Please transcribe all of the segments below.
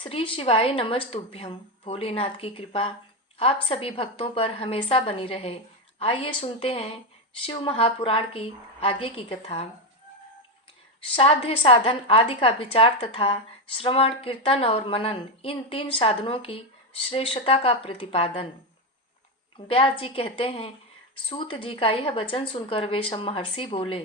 श्री शिवाय नमस्तुभ्यम। भोलेनाथ की कृपा आप सभी भक्तों पर हमेशा बनी रहे। आइए सुनते हैं शिव महापुराण की आगे की कथा। साध्य साधन आदि का विचार तथा श्रवण कीर्तन और मनन, इन तीन साधनों की श्रेष्ठता का प्रतिपादन। व्यास जी कहते हैं, सूत जी का यह वचन सुनकर वे सब महर्षि बोले,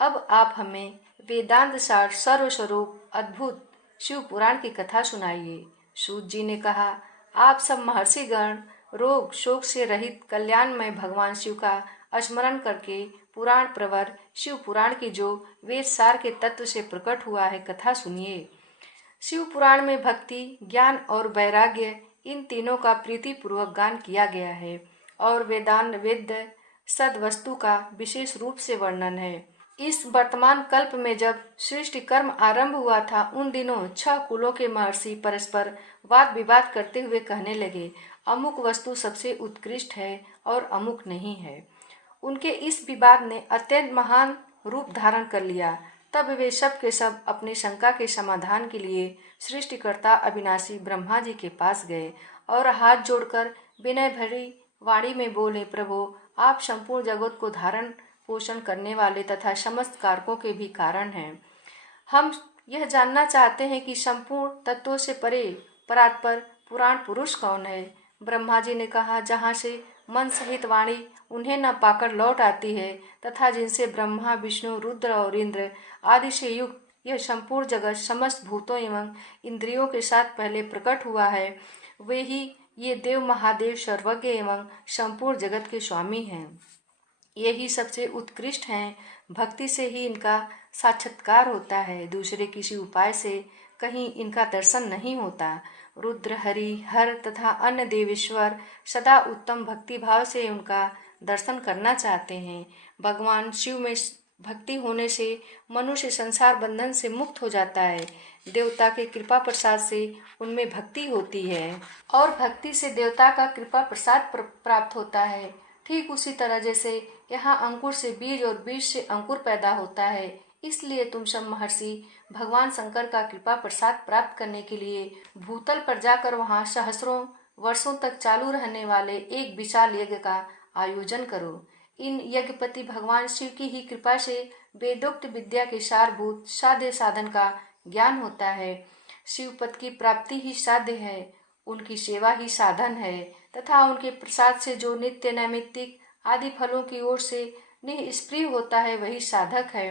अब आप हमें वेदांत सार सर्वस्वरूप अद्भुत शिव पुराण की कथा सुनाइए। सूत जी ने कहा, आप सब महर्षि गण रोग शोक से रहित कल्याणमय भगवान शिव का स्मरण करके पुराण प्रवर शिव पुराण की जो वेद सार के तत्व से प्रकट हुआ है कथा सुनिए। शिव पुराण में भक्ति, ज्ञान और वैराग्य, इन तीनों का प्रीति पूर्वक गान किया गया है और वेदांत वेद्य सद वस्तु का विशेष रूप से वर्णन है। इस वर्तमान कल्प में जब सृष्टि कर्म आरंभ हुआ था, उन दिनों 6 कुलों के महर्षि परस्पर वाद विवाद करते हुए कहने लगे, अमुक वस्तु सबसे उत्कृष्ट है और अमुक नहीं है। उनके इस विवाद ने अत्यंत महान रूप धारण कर लिया। तब वे सब के सब अपनी शंका के समाधान के लिए सृष्टिकर्ता अविनाशी ब्रह्मा जी के पास गए और हाथ जोड़कर विनय भरी वाणी में बोले, प्रभु, आप संपूर्ण जगत को धारण पोषण करने वाले तथा समस्त कारकों के भी कारण हैं। हम यह जानना चाहते हैं कि संपूर्ण तत्वों से परे परात्पर पुराण पुरुष कौन है। ब्रह्मा जी ने कहा, जहाँ से मन सहित वाणी उन्हें न पाकर लौट आती है तथा जिनसे ब्रह्मा विष्णु रुद्र और इंद्र आदि से युक्त यह संपूर्ण जगत समस्त भूतों एवं इंद्रियों के साथ पहले प्रकट हुआ है, वे ही ये देव महादेव सर्वज्ञ एवं संपूर्ण जगत के स्वामी हैं। यही सबसे उत्कृष्ट हैं। भक्ति से ही इनका साक्षात्कार होता है, दूसरे किसी उपाय से कहीं इनका दर्शन नहीं होता। रुद्र, हरि, हर तथा अन्य देवेश्वर सदा उत्तम भक्ति भाव से उनका दर्शन करना चाहते हैं। भगवान शिव में भक्ति होने से मनुष्य संसार बंधन से मुक्त हो जाता है। देवता के कृपा प्रसाद से उनमें भक्ति होती है और भक्ति से देवता का कृपा प्रसाद प्राप्त होता है। ठीक उसी तरह जैसे यहाँ अंकुर से बीज और बीज से अंकुर पैदा होता है, इसलिए तुम सब महर्षि भगवान शंकर का कृपा प्रसाद प्राप्त करने के लिए भूतल पर जाकर वहाँ सहस्रों वर्षों तक चालू रहने वाले एक विशाल यज्ञ का आयोजन करो। इन यज्ञपति भगवान शिव की ही कृपा से वेदोक्त विद्या के सारभूत साध्य साधन का ज्ञान होता है। शिव पद की प्राप्ति ही साध्य है, उनकी सेवा ही साधन है तथा उनके प्रसाद से जो नित्य नैमित्तिक आदि फलों की ओर से निष्प्रिय होता है, वही साधक है।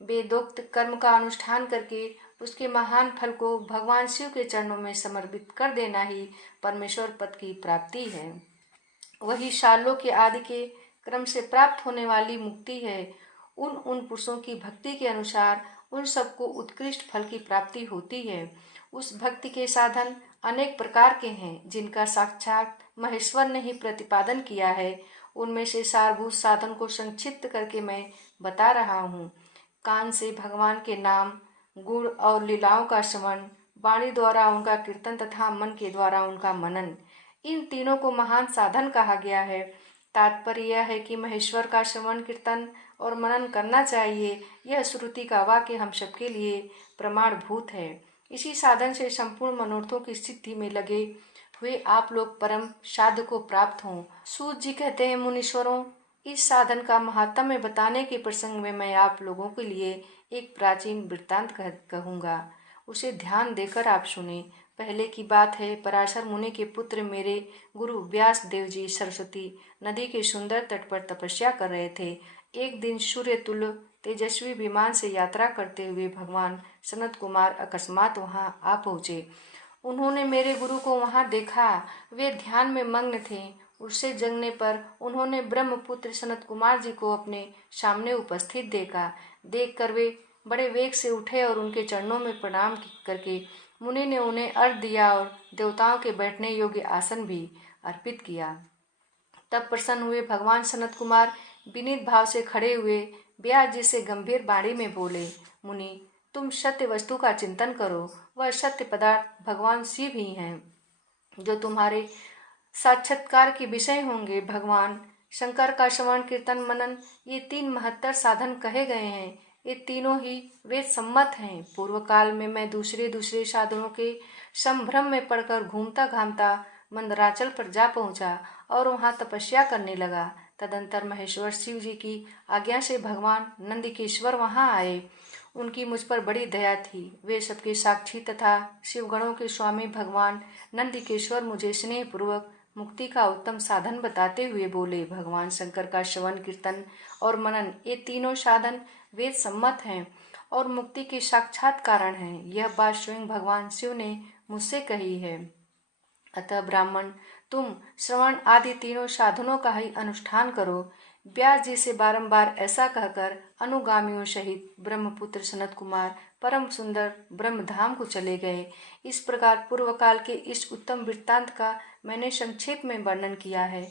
वेदोक्त कर्म का अनुष्ठान करके उसके महान फल को भगवान शिव के चरणों में समर्पित कर देना ही परमेश्वर पद की प्राप्ति है। वही शालों के आदि के क्रम से प्राप्त होने वाली मुक्ति है। उन पुरुषों की भक्ति के अनुसार उन सबको उत्कृष्ट फल की प्राप्ति होती है। उस भक्ति के साधन अनेक प्रकार के हैं, जिनका साक्षात महेश्वर ने ही प्रतिपादन किया है। उनमें से सारभूत साधन को संक्षिप्त करके मैं बता रहा हूँ। कान से भगवान के नाम, गुण और लीलाओं का श्रवण, वाणी द्वारा उनका कीर्तन तथा मन के द्वारा उनका मनन, इन तीनों को महान साधन कहा गया है। तात्पर्य यह है कि महेश्वर का श्रवण कीर्तन और मनन करना चाहिए। यह श्रुति का वाक्य हम सबके लिए प्रमाणभूत है। इसी साधन से संपूर्ण मनोरथों की सिद्धि में लगे हुए आप लोग परम साध्य को प्राप्त हों। सूत जी कहते हैं, मुनीश्वरों, इस साधन का महात्म्य बताने के प्रसंग में मैं आप लोगों के लिए एक प्राचीन वृत्तांत कहूँगा, उसे ध्यान देकर आप सुने। पहले की बात है, पराशर मुनि के पुत्र मेरे गुरु व्यास देव जी सरस्वती नदी के सुंदर तट पर तपस्या कर रहे थे। एक दिन सूर्य तुल्य तेजस्वी विमान से यात्रा करते हुए भगवान सनत कुमार अकस्मात वहां आ पहुँचे। उन्होंने मेरे गुरु को वहां देखा। वे ध्यान में मग्न थे। उससे जगने पर उन्होंने ब्रह्मपुत्र सनत कुमार जी को अपने सामने उपस्थित देखा। देखकर वे बड़े वेग से उठे और उनके चरणों में प्रणाम करके मुनि ने उन्हें अर्घ्य दिया और देवताओं के बैठने योग्य आसन भी अर्पित किया। तब प्रसन्न हुए भगवान सनत कुमार विनीत भाव से खड़े हुए व्यास जी से गंभीर वाणी में बोले, मुनि, तुम सत्य वस्तु का चिंतन करो। वह सत्य पदार्थ भगवान शिव ही हैं, जो तुम्हारे साक्षात्कार के विषय होंगे। भगवान शंकर का श्रवण कीर्तन मनन, ये 3 महत्तर साधन कहे गए हैं। ये तीनों ही वेद सम्मत हैं। पूर्व काल में मैं दूसरे दूसरे साधनों के संभ्रम में पड़कर घूमता घामता मंदराचल पर जा पहुंचा और वहां तपस्या करने लगा। तदंतर महेश्वर शिव जी की आज्ञा से भगवान नंदिकेश्वर वहां आए। उनकी मुझ पर बड़ी दया थी। वे सबके साक्षी तथा शिवगणों के स्वामी भगवान नंदिकेश्वर मुझे स्नेहपूर्वक मुक्ति का उत्तम साधन बताते हुए बोले, भगवान शंकर का श्रवण कीर्तन और मनन ये तीनों साधन वेद सम्मत हैं और मुक्ति के साक्षात कारण हैं। यह बात स्वयं भगवान शिव ने मुझसे कही है। अतः ब्राह्मण, तुम श्रवण आदि तीनों साधनों का ही अनुष्ठान करो। व्यास जी से बारंबार ऐसा कहकर अनुगामियों सहित ब्रह्मपुत्र सनत कुमार परम सुंदर ब्रह्मधाम को चले गए। इस प्रकार पूर्व काल के इस उत्तम वृत्तांत का मैंने संक्षेप में वर्णन किया है।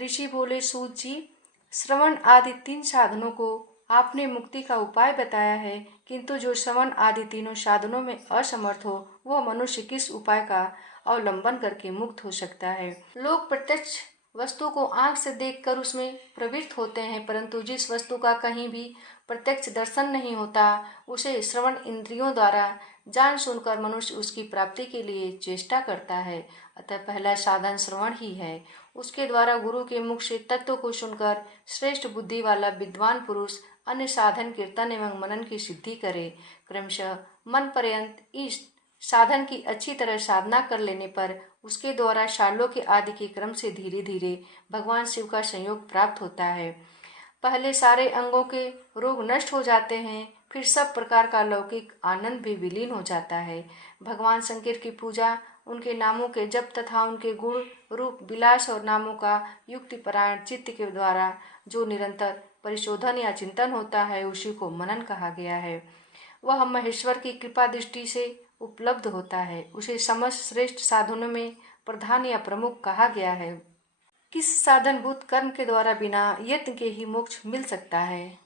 ऋषि बोले, सूत जी, श्रवण आदि तीन साधनों को आपने मुक्ति का उपाय बताया है, किंतु जो श्रवण आदि तीनों साधनों में असमर्थ हो वह मनुष्य किस उपाय का अवलंबन करके मुक्त हो सकता है। लोग प्रत्यक्ष वस्तु को आंख से देखकर उसमें प्रवृत्त होते हैं, परंतु जिस वस्तु का कहीं भी प्रत्यक्ष दर्शन नहीं होता उसे श्रवण इंद्रियों द्वारा जान सुनकर मनुष्य उसकी प्राप्ति के लिए चेष्टा करता है। अतः पहला साधन श्रवण ही है। उसके द्वारा गुरु के मुख से तत्व को सुनकर श्रेष्ठ बुद्धि वाला विद्वान पुरुष अन्य साधन कीर्तन एवं मनन की सिद्धि करे। क्रमशः मन पर्यंत इस साधन की अच्छी तरह साधना कर लेने पर उसके द्वारा शालों के आदि के क्रम से धीरे धीरे भगवान शिव का संयोग प्राप्त होता है। पहले सारे अंगों के रोग नष्ट हो जाते हैं, फिर सब प्रकार का लौकिक आनंद भी विलीन हो जाता है। भगवान शंकर की पूजा, उनके नामों के जप तथा उनके गुण रूप विलास और नामों का युक्ति परायण चित्त के द्वारा जो निरंतर परिशोधन या चिंतन होता है उसी को मनन कहा गया है। वह महेश्वर की कृपा दृष्टि से उपलब्ध होता है। उसे समस्त श्रेष्ठ साधनों में प्रधान या प्रमुख कहा गया है। किस साधनभूत कर्म के द्वारा बिना यत्न के ही मोक्ष मिल सकता है।